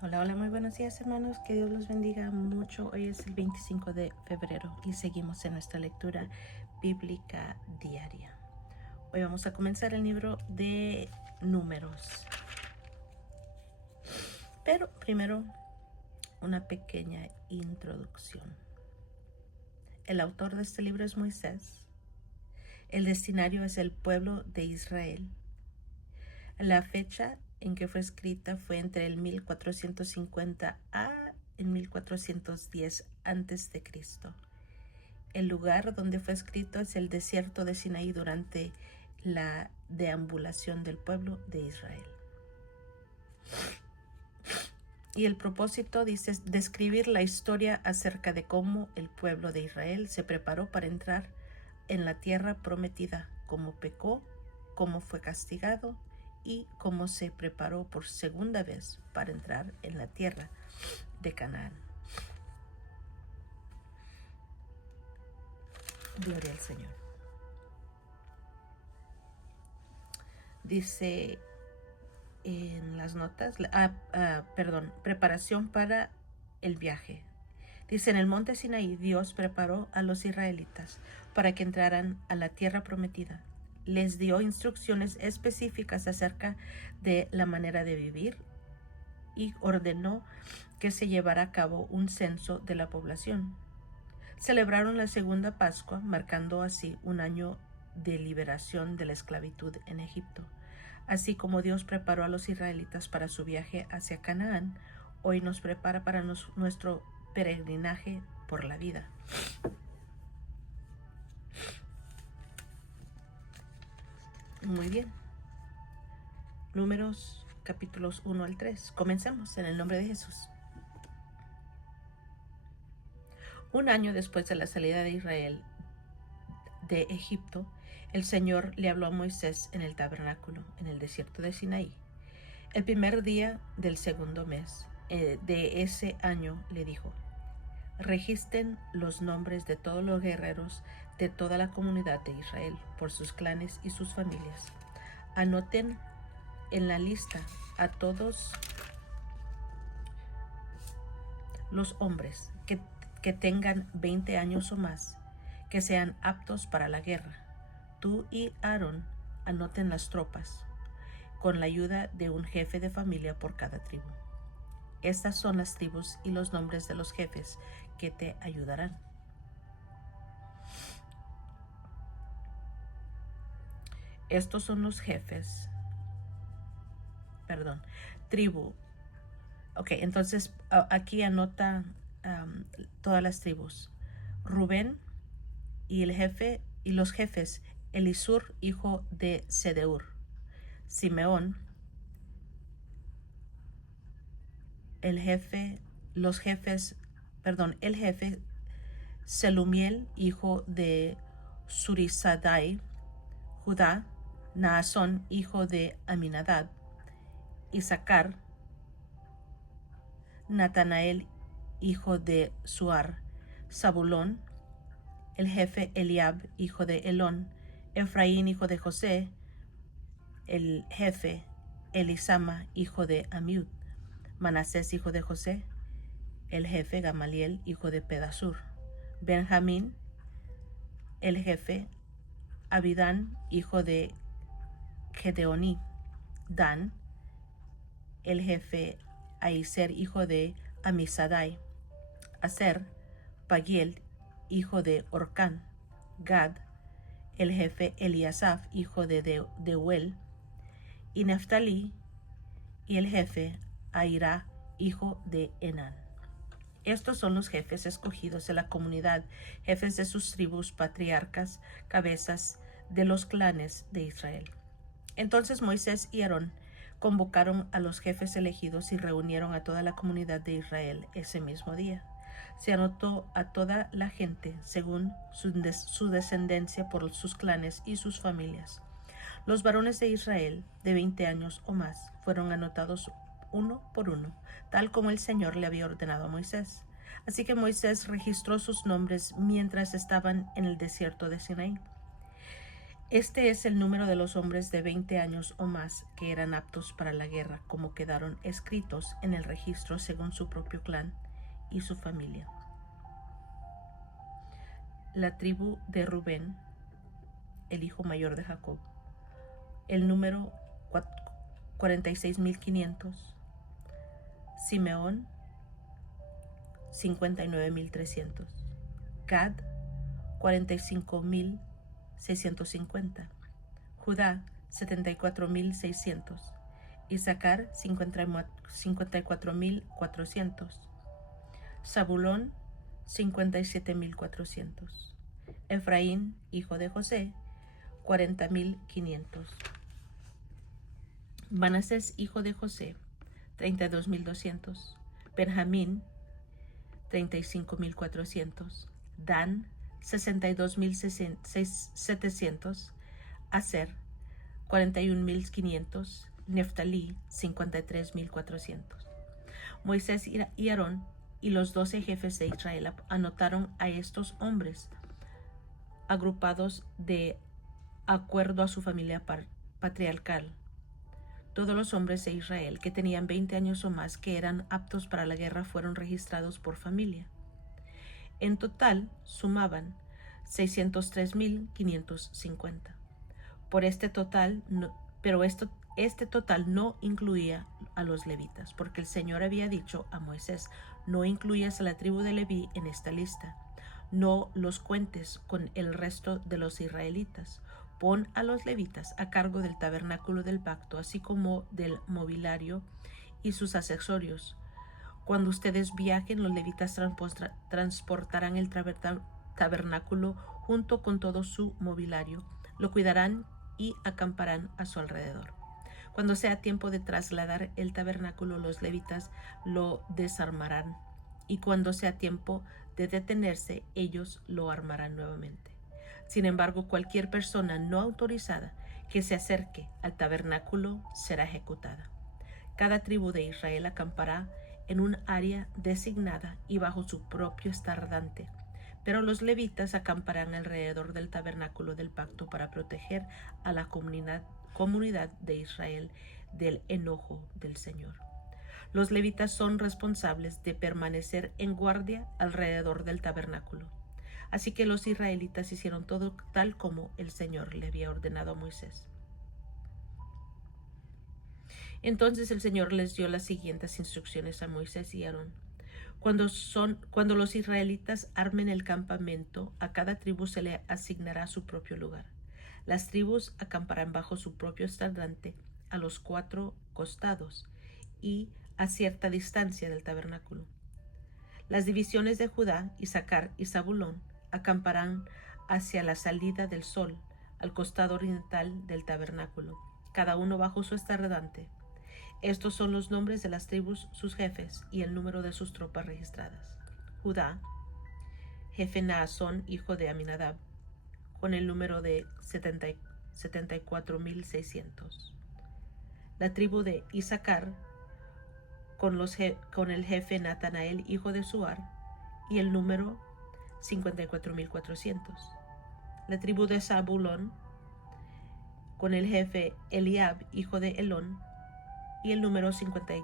Hola, hola, muy buenos días hermanos, que Dios los bendiga mucho. Hoy es el 25 de febrero y seguimos en nuestra lectura bíblica diaria. Hoy vamos a comenzar el libro de Números. Pero primero una pequeña introducción. El autor de este libro es Moisés. El destinario es el pueblo de Israel. La fecha en que fue escrita fue entre el 1450 a el 1410 a.C. El lugar donde fue escrito es el desierto de Sinaí durante la deambulación del pueblo de Israel. Y el propósito dice describir la historia acerca de cómo el pueblo de Israel se preparó para entrar en la tierra prometida, cómo pecó, cómo fue castigado y cómo se preparó por segunda vez para entrar en la tierra de Canaán. Gloria al Señor. Dice en las notas, preparación para el viaje. Dice, en el monte Sinaí Dios preparó a los israelitas para que entraran a la tierra prometida. Les dio instrucciones específicas acerca de la manera de vivir y ordenó que se llevara a cabo un censo de la población. Celebraron la segunda Pascua, marcando así un año de liberación de la esclavitud en Egipto. Así como Dios preparó a los israelitas para su viaje hacia Canaán, hoy nos prepara para nuestro peregrinaje por la vida. Muy bien. Números capítulos 1 al 3. Comencemos en el nombre de Jesús. Un año después de la salida de Israel de Egipto, el Señor le habló a Moisés en el tabernáculo, en el desierto de Sinaí. El primer día del segundo mes de ese año le dijo: registren los nombres de todos los guerreros de toda la comunidad de Israel por sus clanes y sus familias. Anoten en la lista a todos los hombres que tengan 20 años o más, que sean aptos para la guerra. Tú y Aarón anoten las tropas, con la ayuda de un jefe de familia por cada tribu. Estas son las tribus y los nombres de los jefes que te ayudarán. Estos son los jefes. Tribu. Ok, entonces aquí anota todas las tribus. Rubén y los jefes: Elisur, hijo de Sedeur. Simeón, el jefe Selumiel, hijo de Surisadai. Judá, Naasón, hijo de Aminadab. Isaacar, Natanael, hijo de Suar. Zabulón, el jefe Eliab, hijo de Elón. Efraín, hijo de José, el jefe Elisama, hijo de Amiud. Manasés, hijo de José, el jefe Gamaliel, hijo de Pedasur. Benjamín, el jefe Abidán, hijo de Gedeoní. Dan, el jefe Aiser, hijo de Amisadai. Aser, Pagiel, hijo de Orcán. Gad, el jefe Eliasaf, hijo de Deuel. Y Neftalí, y el jefe Aira, hijo de Enán. Estos son los jefes escogidos de la comunidad, jefes de sus tribus, patriarcas, cabezas de los clanes de Israel. Entonces Moisés y Aarón convocaron a los jefes elegidos y reunieron a toda la comunidad de Israel ese mismo día. Se anotó a toda la gente según su descendencia por sus clanes y sus familias. Los varones de Israel de 20 años o más fueron anotados uno por uno, tal como el Señor le había ordenado a Moisés. Así que Moisés registró sus nombres mientras estaban en el desierto de Sinaí. Este es el número de los hombres de 20 años o más que eran aptos para la guerra, como quedaron escritos en el registro según su propio clan y su familia. La tribu de Rubén, el hijo mayor de Jacob, el número 46.500. Simeón, 59.300. Gad, 45.650. Judá, 74.600. Isaacar, 54.400. Zabulón, 57.400. Efraín, hijo de José, 40.500. Manasés, hijo de José, 32.200. Benjamín, 35.400. Dan, 62.700. Aser, 41.500. Neftalí, 53.400. Moisés y Aarón y los 12 jefes de Israel anotaron a estos hombres, agrupados de acuerdo a su familia patriarcal. Todos los hombres de Israel que tenían 20 años o más que eran aptos para la guerra fueron registrados por familia. En total sumaban 603.550. Este total no incluía a los levitas, porque el Señor había dicho a Moisés: no incluyas a la tribu de Leví en esta lista, no los cuentes con el resto de los israelitas. Pon a los levitas a cargo del tabernáculo del pacto, así como del mobiliario y sus accesorios. Cuando ustedes viajen, los levitas transportarán el tabernáculo junto con todo su mobiliario, lo cuidarán y acamparán a su alrededor. Cuando sea tiempo de trasladar el tabernáculo, los levitas lo desarmarán, y cuando sea tiempo de detenerse, ellos lo armarán nuevamente. Sin embargo, cualquier persona no autorizada que se acerque al tabernáculo será ejecutada. Cada tribu de Israel acampará en un área designada y bajo su propio estandarte, pero los levitas acamparán alrededor del tabernáculo del pacto para proteger a la comunidad de Israel del enojo del Señor. Los levitas son responsables de permanecer en guardia alrededor del tabernáculo. Así que los israelitas hicieron todo tal como el Señor le había ordenado a Moisés. Entonces el Señor les dio las siguientes instrucciones a Moisés y Aarón. Cuando los israelitas armen el campamento, a cada tribu se le asignará su propio lugar. Las tribus acamparán bajo su propio estandarte a los 4 costados y a cierta distancia del tabernáculo. Las divisiones de Judá, Isaacar y Zabulón acamparán hacia la salida del sol, al costado oriental del tabernáculo, cada uno bajo su estandarte. Estos son los nombres de las tribus, sus jefes y el número de sus tropas registradas. Judá, jefe Naasón, hijo de Aminadab, con el número de 74.600. La tribu de Isaacar, con el jefe Natanael, hijo de Suar, y el número 54.400. La tribu de Zabulón, con el jefe Eliab, hijo de Elón, y el número 57.400.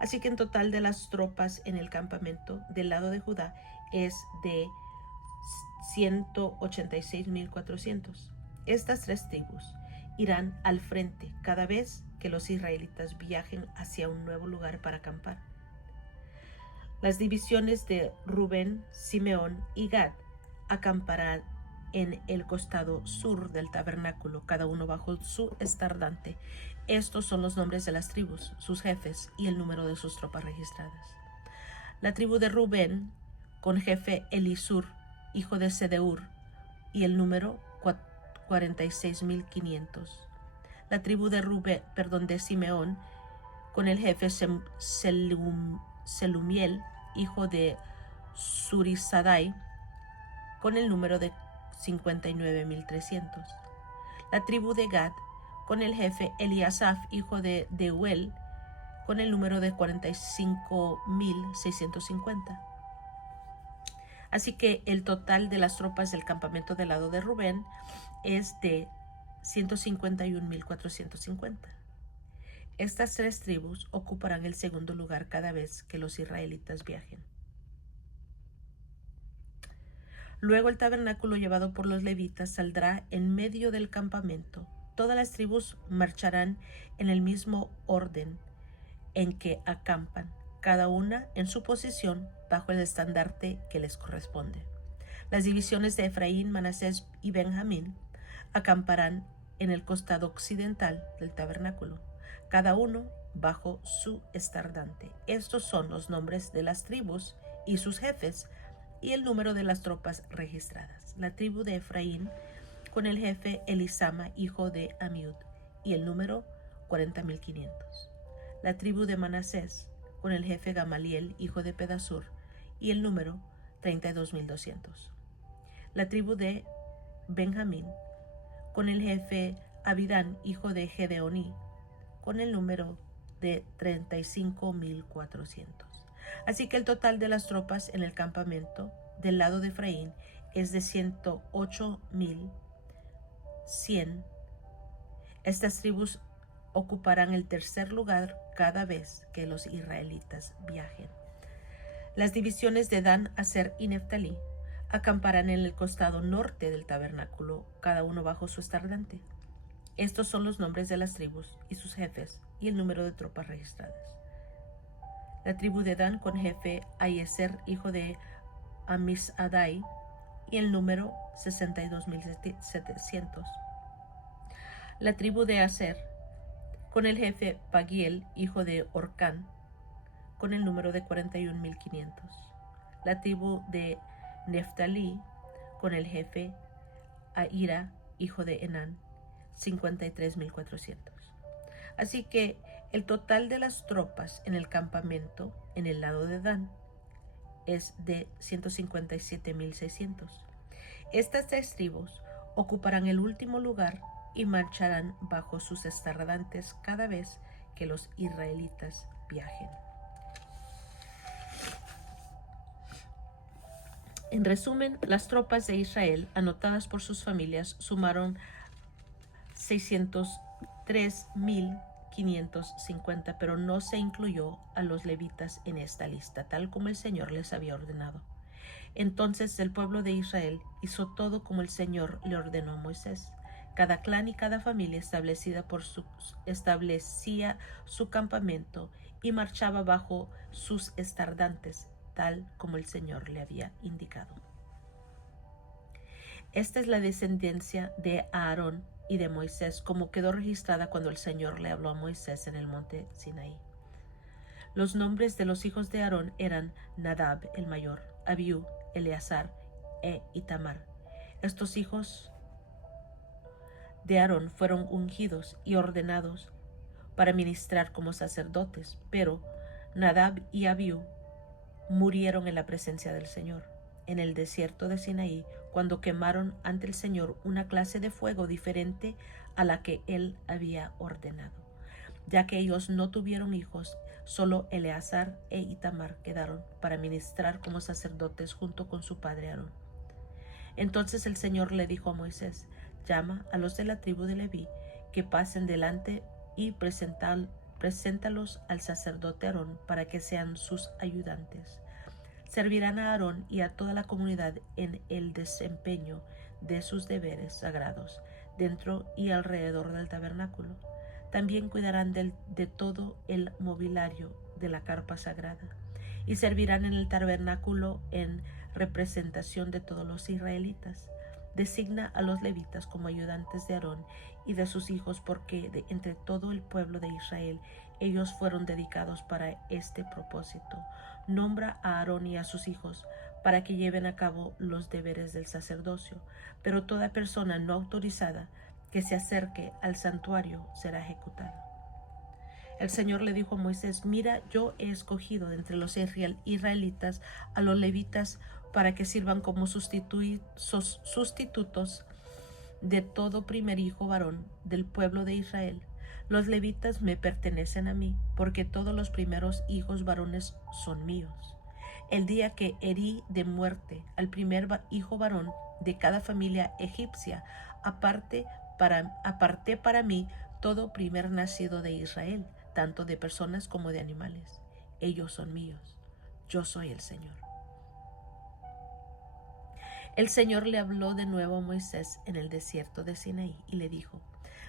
Así que en total de las tropas en el campamento del lado de Judá es de 186.400. Estas 3 tribus irán al frente cada vez que los israelitas viajen hacia un nuevo lugar para acampar. Las divisiones de Rubén, Simeón y Gad acamparán en el costado sur del tabernáculo, cada uno bajo su estandarte. Estos son los nombres de las tribus, sus jefes y el número de sus tropas registradas. La tribu de Rubén, con jefe Elisur, hijo de Sedeur, y el número 46.500. La tribu de Simeón, con el jefe Selumiel, hijo de Surisadai, con el número de 59.300. La tribu de Gad, con el jefe Eliasaf, hijo de Deuel, con el número de 45.650. Así que el total de las tropas del campamento del lado de Rubén es de 151,450. Estas 3 tribus ocuparán el segundo lugar cada vez que los israelitas viajen. Luego el tabernáculo llevado por los levitas saldrá en medio del campamento. Todas las tribus marcharán en el mismo orden en que acampan, cada una en su posición bajo el estandarte que les corresponde. Las divisiones de Efraín, Manasés y Benjamín acamparán en el costado occidental del tabernáculo, cada uno bajo su estandarte. Estos son los nombres de las tribus y sus jefes y el número de las tropas registradas. La tribu de Efraín con el jefe Elisama, hijo de Amiud, y el número 40,500. La tribu de Manasés con el jefe Gamaliel, hijo de Pedasur, y el número 32,200. La tribu de Benjamín con el jefe Abidán, hijo de Gedeoní, con el número de 35,400. Así que el total de las tropas en el campamento del lado de Efraín es de 108,100. Estas tribus ocuparán el tercer lugar cada vez que los israelitas viajen. Las divisiones de Dan, Aser y Neftalí acamparán en el costado norte del tabernáculo, cada uno bajo su estandarte. Estos son los nombres de las tribus y sus jefes y el número de tropas registradas. La tribu de Dan con jefe Ayeser, hijo de Amisadai, y el número 62,700. La tribu de Aser con el jefe Pagiel, hijo de Orcán, con el número de 41,500. La tribu de Neftalí con el jefe Ahira, hijo de Enán, 53,400. Así que el total de las tropas en el campamento en el lado de Dan es de 157,600. Estas 3 tribus ocuparán el último lugar y marcharán bajo sus estandartes cada vez que los israelitas viajen. En resumen, las tropas de Israel, anotadas por sus familias, sumaron 603,550, pero no se incluyó a los levitas en esta lista, tal como el Señor les había ordenado. Entonces el pueblo de Israel hizo todo como el Señor le ordenó a Moisés. Cada clan y cada familia establecía su campamento y marchaba bajo sus estandartes, tal como el Señor le había indicado. Esta es la descendencia de Aarón y de Moisés, como quedó registrada cuando el Señor le habló a Moisés en el monte Sinaí. Los nombres de los hijos de Aarón eran Nadab el mayor, Abiú, Eleazar e Itamar. Estos hijos de Aarón fueron ungidos y ordenados para ministrar como sacerdotes, pero Nadab y Abiú murieron en la presencia del Señor en el desierto de Sinaí cuando quemaron ante el Señor una clase de fuego diferente a la que él había ordenado. Ya que ellos no tuvieron hijos, solo Eleazar e Itamar quedaron para ministrar como sacerdotes junto con su padre Aarón. Entonces el Señor le dijo a Moisés: llama a los de la tribu de Leví que pasen delante y preséntalos al sacerdote Aarón para que sean sus ayudantes. Servirán a Aarón y a toda la comunidad en el desempeño de sus deberes sagrados dentro y alrededor del tabernáculo. También cuidarán de todo el mobiliario de la carpa sagrada y servirán en el tabernáculo en representación de todos los israelitas. Designa a los levitas como ayudantes de Aarón y de sus hijos, porque de entre todo el pueblo de Israel ellos fueron dedicados para este propósito. Nombra a Aarón y a sus hijos para que lleven a cabo los deberes del sacerdocio, pero toda persona no autorizada que se acerque al santuario será ejecutada. El Señor le dijo a Moisés: mira, yo he escogido de entre los israelitas a los levitas para que sirvan como sustitutos de todo primer hijo varón del pueblo de Israel. Los levitas me pertenecen a mí, porque todos los primeros hijos varones son míos. el día que herí de muerte al primer hijo varón de cada familia egipcia, aparté para mí todo primer nacido de Israel, tanto de personas como de animales. Ellos son míos. Yo soy el Señor. El Señor le habló de nuevo a Moisés en el desierto de Sinaí y le dijo: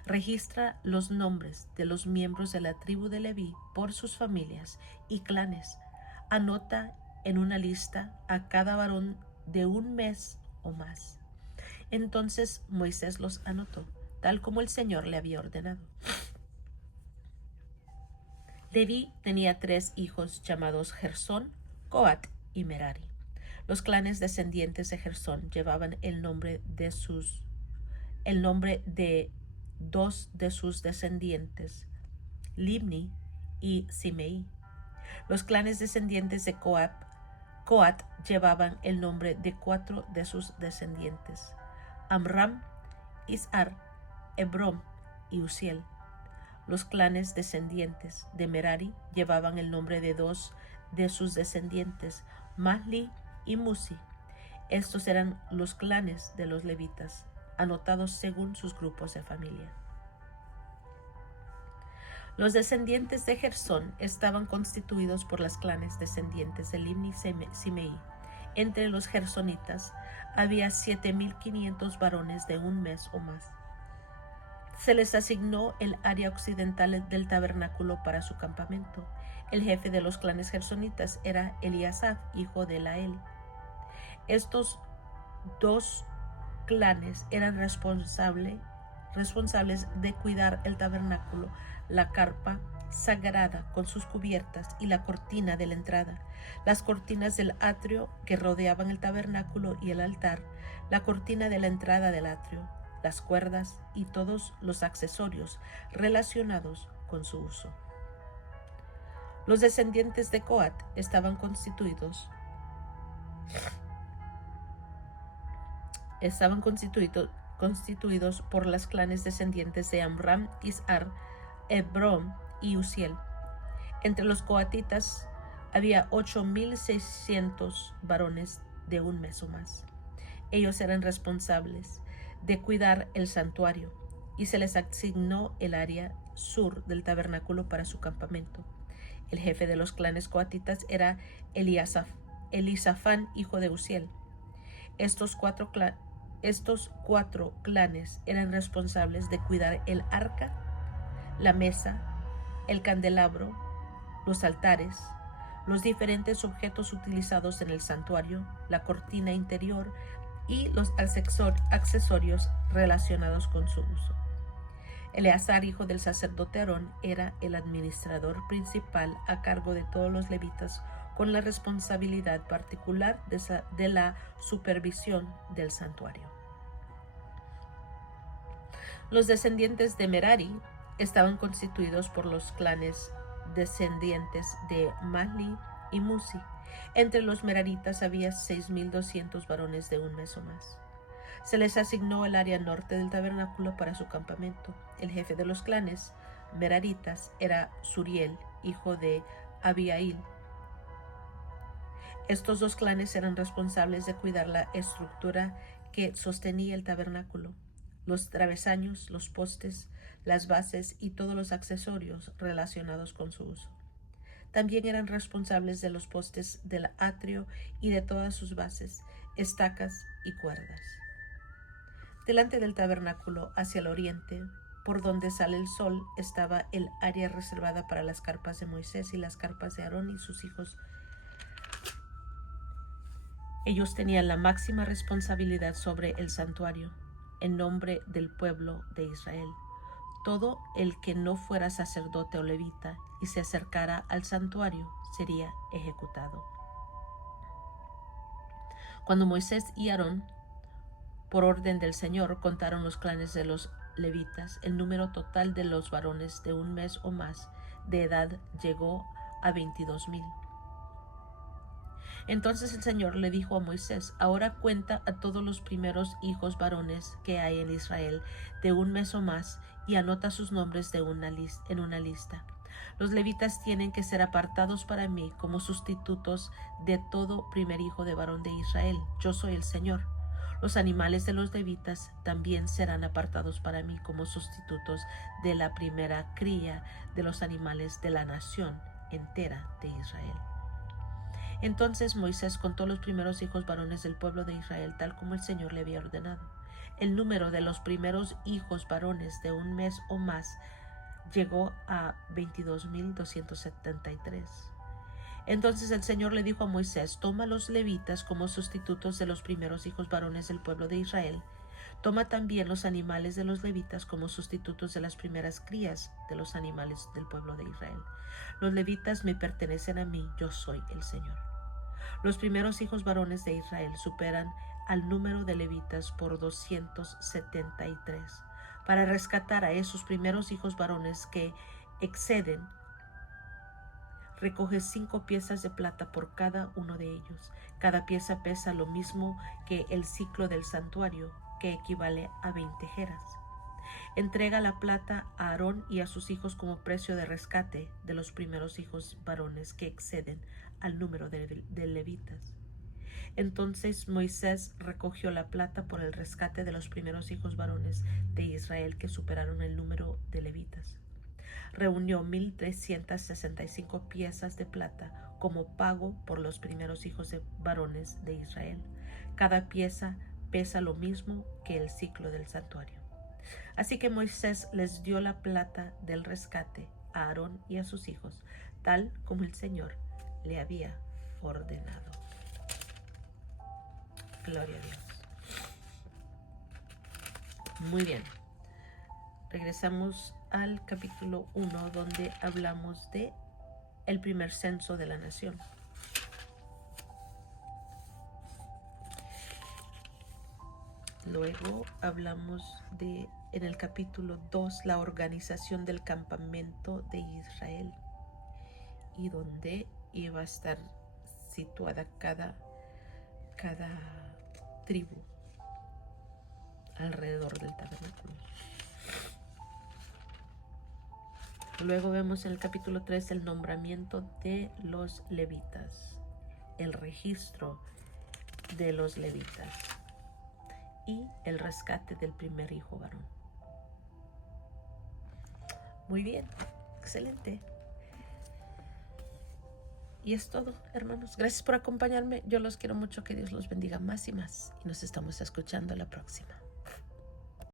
registra los nombres de los miembros de la tribu de Leví por sus familias y clanes. Anota en una lista a cada varón de un mes o más. Entonces Moisés los anotó, tal como el Señor le había ordenado. Leví tenía 3 hijos llamados Gersón, Coat y Merari. Los clanes descendientes de Gersón llevaban el nombre de 2 de sus descendientes, Libni y Simei. Los clanes descendientes de Coat llevaban el nombre de 4 de sus descendientes, Amram, Izhar, Hebrón y Uziel. Los clanes descendientes de Merari llevaban el nombre de 2 de sus descendientes, Mahli y Musi. Estos eran los clanes de los levitas, anotados según sus grupos de familia. Los descendientes de Gersón estaban constituidos por los clanes descendientes de Libni y Simei. Entre los gersonitas había 7,500 varones de un mes o más. Se les asignó el área occidental del tabernáculo para su campamento. El jefe de los clanes gersonitas era Eliasaf, hijo de Lael. Estos 2 clanes eran responsables de cuidar el tabernáculo, la carpa sagrada con sus cubiertas y la cortina de la entrada, las cortinas del atrio que rodeaban el tabernáculo y el altar, la cortina de la entrada del atrio, las cuerdas y todos los accesorios relacionados con su uso. Los descendientes de Coat estaban constituidos por los clanes descendientes de Amram, Izhar, Hebrón y Uziel. Entre los coatitas había 8,600 varones de un mes o más. Ellos eran responsables de cuidar el santuario y se les asignó el área sur del tabernáculo para su campamento. El jefe de los clanes coatitas era Elisafán, hijo de Uziel. Estos cuatro clanes eran responsables de cuidar el arca, la mesa, el candelabro, los altares, los diferentes objetos utilizados en el santuario, la cortina interior y los accesorios relacionados con su uso. Eleazar, hijo del sacerdote Aarón, era el administrador principal a cargo de todos los levitas, con la responsabilidad particular de la supervisión del santuario. Los descendientes de Merari estaban constituidos por los clanes descendientes de Mahli y Musi. Entre los meraritas había 6,200 varones de un mes o más. Se les asignó el área norte del tabernáculo para su campamento. El jefe de los clanes meraritas era Suriel, hijo de Abiail. Estos 2 clanes eran responsables de cuidar la estructura que sostenía el tabernáculo, los travesaños, los postes, las bases y todos los accesorios relacionados con su uso. También eran responsables de los postes del atrio y de todas sus bases, estacas y cuerdas. Delante del tabernáculo, hacia el oriente, por donde sale el sol, estaba el área reservada para las carpas de Moisés y las carpas de Aarón y sus hijos. Ellos tenían la máxima responsabilidad sobre el santuario, en nombre del pueblo de Israel. Todo el que no fuera sacerdote o levita y se acercara al santuario sería ejecutado. Cuando Moisés y Aarón, por orden del Señor, contaron los clanes de los levitas, el número total de los varones de un mes o más de edad llegó a 22,000. Entonces el Señor le dijo a Moisés: ahora cuenta a todos los primeros hijos varones que hay en Israel de un mes o más y anota sus nombres en una lista. Los levitas tienen que ser apartados para mí como sustitutos de todo primer hijo de varón de Israel. Yo soy el Señor. Los animales de los levitas también serán apartados para mí como sustitutos de la primera cría de los animales de la nación entera de Israel. Entonces Moisés contó los primeros hijos varones del pueblo de Israel, tal como el Señor le había ordenado. El número de los primeros hijos varones de un mes o más llegó a 22,273. Entonces el Señor le dijo a Moisés: toma a los levitas como sustitutos de los primeros hijos varones del pueblo de Israel. Toma también los animales de los levitas como sustitutos de las primeras crías de los animales del pueblo de Israel. Los levitas me pertenecen a mí, yo soy el Señor. Los primeros hijos varones de Israel superan al número de levitas por 273. Para rescatar a esos primeros hijos varones que exceden, recoge 5 piezas de plata por cada uno de ellos. Cada pieza pesa lo mismo que el ciclo del santuario, que equivale a 20 geras. Entrega la plata a Aarón y a sus hijos como precio de rescate de los primeros hijos varones que exceden al número de levitas. Entonces Moisés recogió la plata por el rescate de los primeros hijos varones de Israel que superaron el número de levitas. Reunió 1,365 piezas de plata como pago por los primeros hijos varones de Israel. Cada pieza pesa lo mismo que el ciclo del santuario. Así que Moisés les dio la plata del rescate a Aarón y a sus hijos, tal como el Señor le había ordenado. Gloria a Dios. Muy bien. Regresamos al capítulo 1, donde hablamos de el primer censo de la nación. Luego hablamos de, en el capítulo 2, la organización del campamento de Israel y donde iba a estar situada cada tribu alrededor del tabernáculo. Luego vemos en el capítulo 3 el nombramiento de los levitas, el registro de los levitas y el rescate del primer hijo varón. Muy bien, excelente. Y es todo, hermanos. Gracias por acompañarme. Yo los quiero mucho. Que Dios los bendiga más y más. Y nos estamos escuchando la próxima.